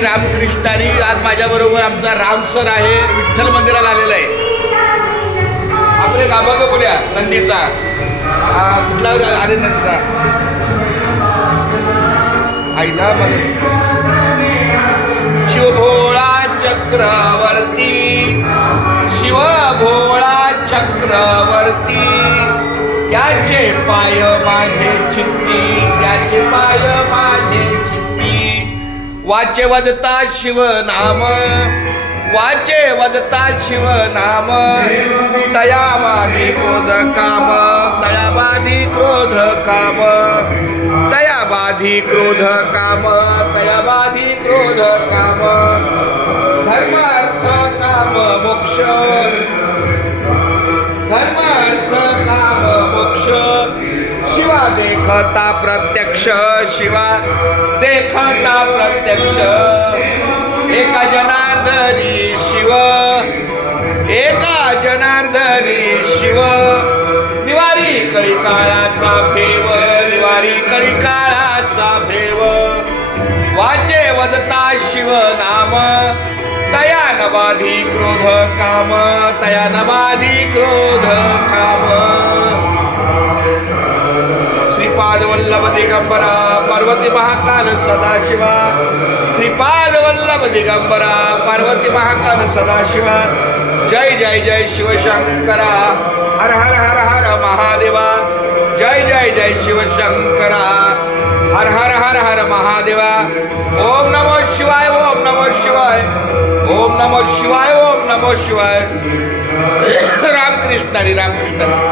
रामकृष्णारी आज माझ्याबरोबर आमचा राम सर आहे. विठ्ठल मंदिराला आलेला आहे. आपले गाभा बोल्या नंदीचा कुठला अरे नंदीचा आईला मला शिवभोळा चक्रवर्ती, शिवभोळा चक्रवर्ती, त्याचे पाय माझे चित्ती, त्याचे पाय माझे चित्ती. वाचे वदता शिवनाम, वाचे वदता शिवनाम, तया बाधी क्रोध काम, तया बाधी क्रोध काम, तया बाधी क्रोध काम, तया बाधी क्रोध काम. धर्म अर्थ काम मोक्ष, धर्म अर्थ काम मोक्ष. शिवा देखता प्रत्यक्ष, शिवा देखता प्रत्यक्ष. एका जनार्दनी शिव, एका जनार्दनी शिव. निवारी कळी काळाचा भेव, निवारी कळी काळाचा भेव. वाचे वदता शिव नाम, तया नबाधी क्रोध काम, तया नबाधी क्रोध काम. श्रीपाद वल्लभ दिगंबरा पार्वती महाकाल सदाशिवा, श्रीपाद वल्लभ दिगंबरा पार्वती महाकाल सदाशिवा. जय जय जय शिवशंकरा, हर हर हर हर महादेवा. जय जय जय शिवशंकरा, हर हर हर हर महादेवा. ओम नमो शिवाय, ओम नमो शिवाय, ओम नमो शिवाय, ओम नमो शिवाय. रामकृष्ण हरी, रामकृष्ण.